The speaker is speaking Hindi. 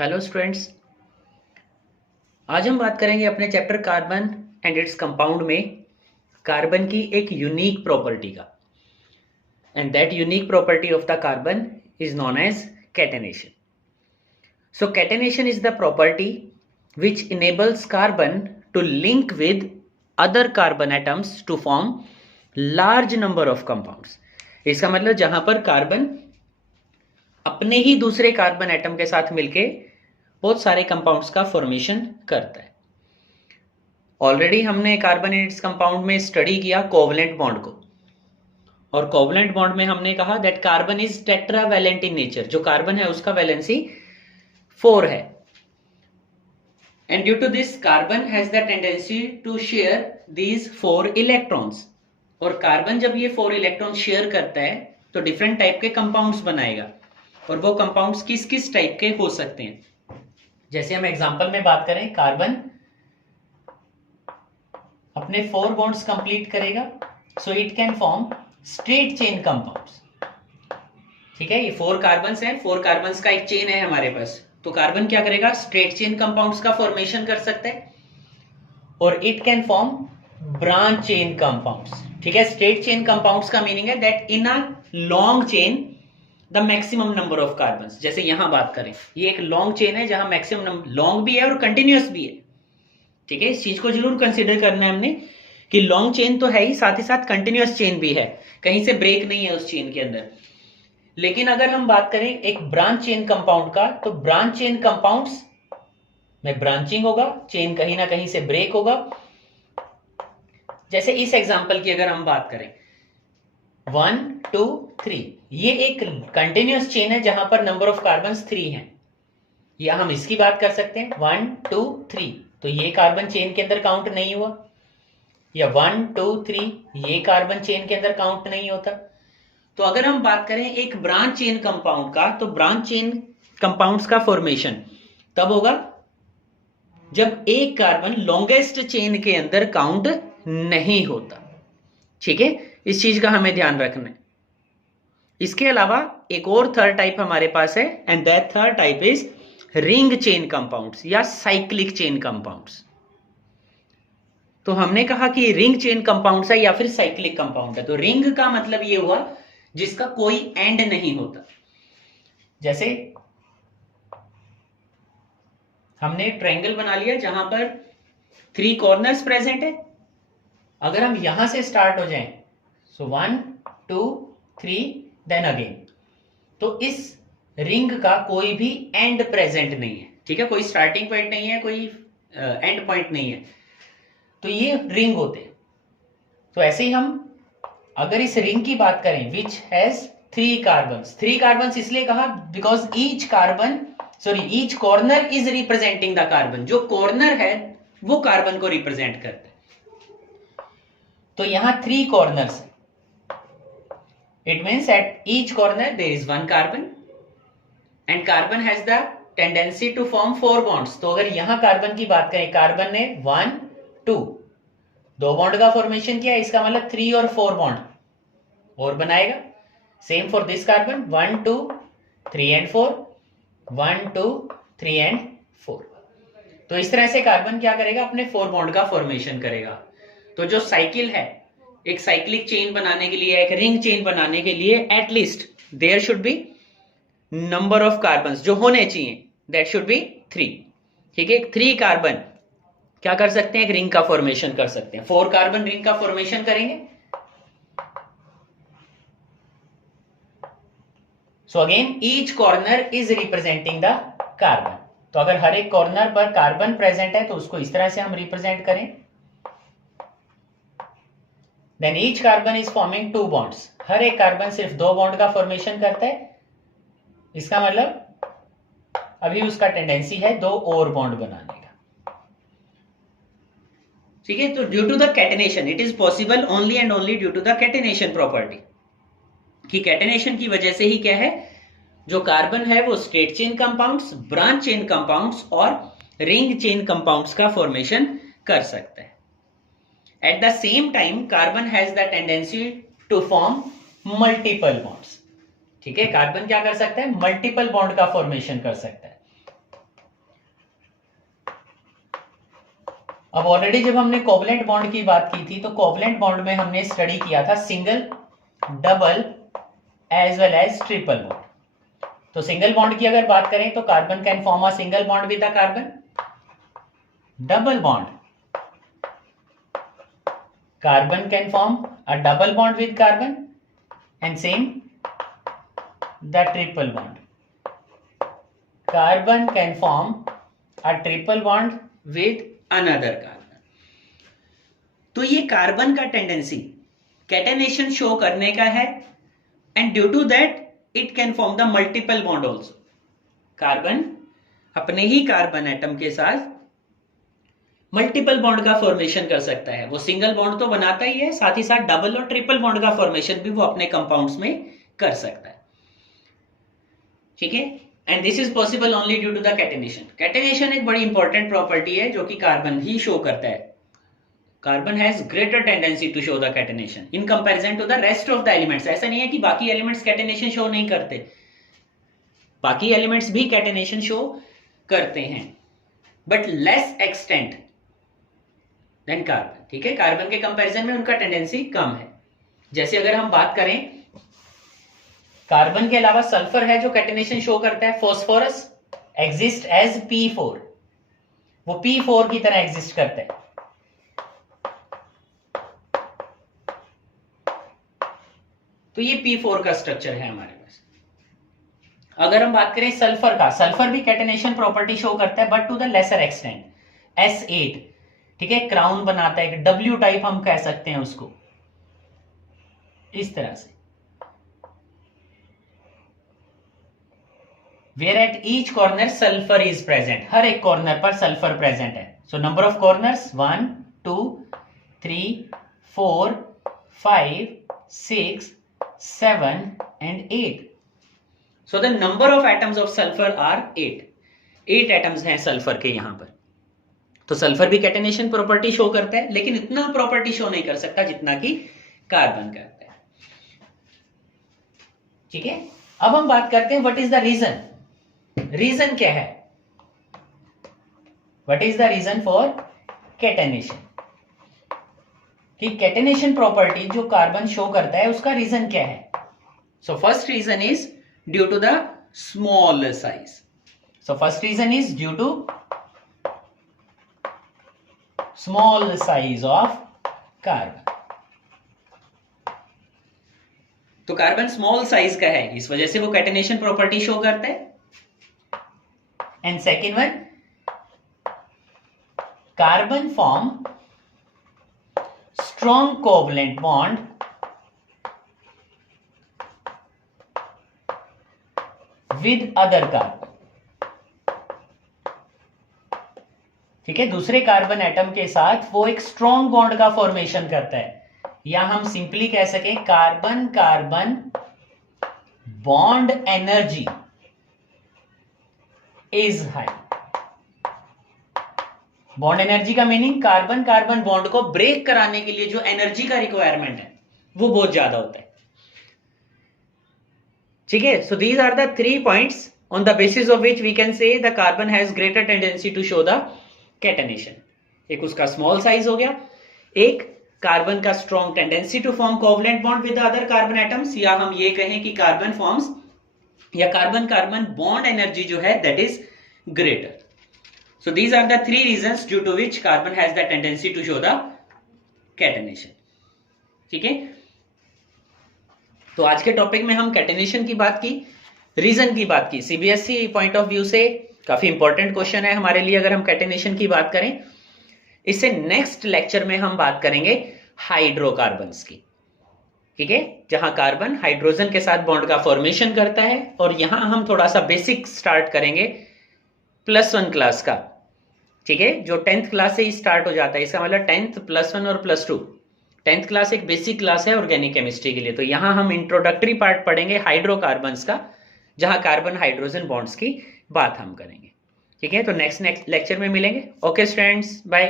Hello students. आज हम बात करेंगे अपने chapter carbon and its compound में कार्बन की एक यूनिक प्रॉपर्टी का। And that unique property of the carbon is known as catenation. So catenation is the property which enables carbon to link with other carbon atoms to form large number of compounds. इसका मतलब जहां पर कार्बन अपने ही दूसरे कार्बन एटम के साथ मिलके बहुत सारे कंपाउंड्स का फॉर्मेशन करता है. ऑलरेडी हमने कार्बन इट्स कंपाउंड में स्टडी किया कोवलेंट बॉन्ड को, और कोवलेंट बॉन्ड में हमने कहा that carbon is tetravalent in nature. जो कार्बन है उसका वैलेंसी 4 है. And due to this, carbon has the tendency to share these 4 electrons. और कार्बन जब ये 4 इलेक्ट्रॉन शेयर करता है तो डिफरेंट टाइप के कंपाउंड्स बनाएगा. और वो कंपाउंड्स किस किस टाइप के हो सकते हैं, जैसे हम एग्जांपल में बात करें, कार्बन अपने 4 बॉन्ड्स कंप्लीट करेगा, so it can form straight chain compounds. ठीक है, ये 4 कार्बन्स हैं, 4 कार्बन्स का एक चेन है हमारे पास. तो कार्बन क्या करेगा, स्ट्रेट चेन कंपाउंड्स का फॉर्मेशन कर सकता है, और it can form branch chain compounds. ठीक है, स्ट्रेट चेन कंपाउंड्स का मीनिंग है that in a long chain the maximum number of carbons. जैसे यहां बात करें, ये एक लॉन्ग चेन है जहां मैक्सिमम लॉन्ग भी है और कंटिन्यूअस भी है. ठीक है, इस चीज को जरूर कंसिडर करना है हमने कि लॉन्ग चेन तो है ही साथ कंटिन्यूअस चेन भी है, कहीं से ब्रेक नहीं है उस चेन के अंदर. लेकिन अगर हम बात करें एक ब्रांच चेन कंपाउंड का, तो ब्रांच चेन कंपाउंड्स में ब्रांचिंग होगा, चेन कहीं ना कहीं से ब्रेक होगा. जैसे इस एग्जांपल की अगर हम बात करें 1 2 3, ये एक कंटिन्यूअस चेन है जहां पर नंबर ऑफ कार्बन्स 3 हैं. या हम इसकी बात कर सकते हैं 1 2 3, तो ये कार्बन चेन के अंदर काउंट नहीं हुआ. या 1 2 3, ये कार्बन चेन के अंदर काउंट नहीं होता. तो अगर हम बात करें एक ब्रांच चेन कंपाउंड का, तो ब्रांच चेन कंपाउंड्स का फॉर्मेशन तब होगा जब एक कार्बन लॉन्गेस्ट चेन के अंदर काउंट नहीं होता. ठीक है, इस चीज का हमें ध्यान रखना है. इसके अलावा एक और थर्ड टाइप हमारे पास है, and that third type is ring chain compounds या साइक्लिक चेन कंपाउंड्स. तो हमने कहा कि रिंग चेन कंपाउंड्स है या फिर साइक्लिक कंपाउंड है. तो रिंग का मतलब ये हुआ जिसका कोई एंड नहीं होता. जैसे हमने ट्रायंगल बना लिया जहां पर 3 कॉर्नर्स प्रेजेंट है. अगर हम यहां से स्टार्ट हो जाएं, सो 1 2 3 देन अगेन, तो इस रिंग का कोई भी एंड प्रेजेंट नहीं है. ठीक है, कोई स्टार्टिंग पॉइंट नहीं है, कोई एंड पॉइंट नहीं है. तो ये रिंग होते हैं. तो ऐसे ही हम अगर इस रिंग की बात करें विच हैज 3 कार्बन्स, 3 कार्बन्स इसलिए कहा because each corner is representing the carbon. जो कॉर्नर है वो कार्बन को रिप्रेजेंट करता है. तो यहां 3 corners, it means at each corner there is 1 carbon, and carbon has the tendency to form 4 bonds. तो अगर यहां कार्बन की बात करें, कार्बन ने 1 2 2 बॉन्ड का फॉर्मेशन किया, इसका मतलब 3 और 4 बॉन्ड और बनाएगा. Same for this carbon 1 2 3 and 4, 1 2 3 and 4. तो इस तरह से कार्बन क्या करेगा, अपने 4 बॉन्ड का फॉर्मेशन करेगा. तो जो साइकिल है, एक साइक्लिक चेन बनाने के लिए, एक रिंग चेन बनाने के लिए at least there should be number of carbons जो होने चाहिए, दैट शुड बी 3. ठीक है, 3 कार्बन क्या कर सकते हैं, एक रिंग का फॉर्मेशन कर सकते हैं. 4 कार्बन रिंग का फॉर्मेशन करेंगे. So again each corner is representing the carbon. तो अगर हर एक कॉर्नर पर कार्बन प्रेजेंट है तो उसको इस तरह से हम रिप्रेजेंट करें. Then each carbon is forming 2 bonds. हर एक कार्बन सिर्फ 2 बॉन्ड का फॉर्मेशन करता है. इसका मतलब अभी उसका टेंडेंसी है 2 और बॉन्ड बनाने का. ठीक है, तो due to the catenation it is possible only and only due to the catenation property. कि कैटेनेशन की वजह से ही क्या है, जो कार्बन है वो straight chain compounds, branch chain compounds और रिंग चेन कंपाउंड्स का फॉर्मेशन कर सकता है. At the same time carbon has the tendency to form multiple bonds. ठीक है, कार्बन क्या कर सकता है, मल्टीपल बॉन्ड का फॉर्मेशन कर सकता है. अब ऑलरेडी जब हमने कोवलेंट बॉन्ड की बात की थी तो कोवलेंट बॉन्ड में हमने स्टडी किया था single, double as well as triple bond. तो सिंगल बॉन्ड की अगर बात करें तो carbon can form a single bond with a carbon, double bond, carbon can form a double bond with carbon, and same the triple bond, carbon can form a triple bond with another carbon. तो ये कार्बन का टेंडेंसी कैटेनेशन शो करने का है, and due to that it can form the multiple bond also. Carbon अपने ही कार्बन एटम के साथ मल्टीपल बॉन्ड का फॉर्मेशन कर सकता है। वो सिंगल बॉन्ड तो बनाता ही है, साथ ही साथ डबल और ट्रिपल बॉन्ड का फॉर्मेशन भी वो अपने कंपाउंड्स में कर सकता है। ठीक है, and this is possible only due to the catenation. Catenation एक बड़ी इंपॉर्टेंट प्रॉपर्टी है जो कि कार्बन ही शो करता है। Carbon has greater tendency to show the catenation in comparison to the rest of the elements. ऐसा नहीं है कि बाकी एलिमेंट्स कैटेनेशन शो नहीं करते, बाकी एलिमेंट्स भी कैटेनेशन शो करते हैं, but less extent than carbon. ठीक है, कार्बन के कंपैरिजन में उनका टेंडेंसी कम है। जैसे अगर हम बात करें, कार्बन के अलावा सल्फर है जो कैटेनेशन शो करता है। फॉस्फोरस एग्जिस्ट एज P4, वो P4 की तरह एग्जिस्ट करता है। तो ये P4 का स्ट्रक्चर है हमारे पास। अगर हम बात करें सल्फर का, सल्फर भी कैटेनेशन प्रॉपर्टी शो करता है but to the lesser extent. S8, ठीक है, क्राउन बनाता है, W टाइप हम कह सकते हैं उसको, इस तरह से। Where at each corner sulphur is present, हर एक कॉर्नर पर सल्फर प्रेजेंट है। So number of corners 1 2 3 4 5 6 7 and 8. So the number of atoms of sulfur are 8. 8 atoms हैं सल्फर के यहां पर। तो सल्फर भी कैटेनेशन प्रॉपर्टी शो करता है, लेकिन इतना प्रॉपर्टी शो नहीं कर सकता जितना कि कार्बन करता है। ठीक है, अब हम बात करते हैं what is the reason. Reason क्या है? What is the reason for catenation? कि कैटेनेशन प्रॉपर्टी जो कार्बन शो करता है उसका रीजन क्या है? So first reason is due to the small size. So first reason is due to small size of carbon. तो कार्बन स्मॉल साइज का है, इस वजह से वो कैटेनेशन प्रॉपर्टी शो करता है। And second one, carbon form strong covalent bond with other carbon। ठीक है, दूसरे कार्बन एटम के साथ वो एक स्ट्रॉन्ग बॉन्ड का फॉर्मेशन करता है, या हम सिंपली कह सकें carbon carbon bond energy is high. Bond energy का मीनिंग कार्बन कार्बन बॉन्ड को ब्रेक कराने के लिए जो एनर्जी का रिक्वायरमेंट है वो बहुत ज्यादा होता है। ठीक है, so these are the 3 points on the basis of which we can say the carbon has greater tendency to show the catenation. एक उसका स्मॉल साइज हो गया, एक कार्बन का strong tendency to form covalent bond with other carbon atoms, या हम ये कहें कि कार्बन फॉर्म्स या कार्बन कार्बन बॉन्ड एनर्जी जो है that is greater. So these are the 3 reasons due to which carbon has the tendency to show the catenation. ठीक है, तो आज के टॉपिक में हम कैटेनेशन की बात की, रीजन की बात की। सीबीएसई पॉइंट ऑफ व्यू से काफी इंपॉर्टेंट क्वेश्चन है हमारे लिए अगर हम कैटेनेशन की बात करें। इससे नेक्स्ट लेक्चर में हम बात करेंगे हाइड्रोकार्बन्स की। ठीक है, जहां कार्बन हाइड्रोजन के साथ बॉन्ड का फॉर्मेशन करता है, और यहां हम थोड़ा सा बेसिक स्टार्ट करेंगे +1 क्लास का। ठीक है, जो 10th क्लास से ही स्टार्ट हो जाता है, इसका मतलब 10th +1 और +2। 10th क्लास एक बेसिक क्लास है ऑर्गेनिक केमिस्ट्री के लिए। तो यहां हम इंट्रोडक्टरी पार्ट पढ़ेंगे हाइड्रोकार्बन्स का, जहां कार्बन हाइड्रोजन बॉन्ड्स की बात हम करेंगे। ठीक है, तो नेक्स्ट लेक्चर में मिलेंगे। Okay students, bye.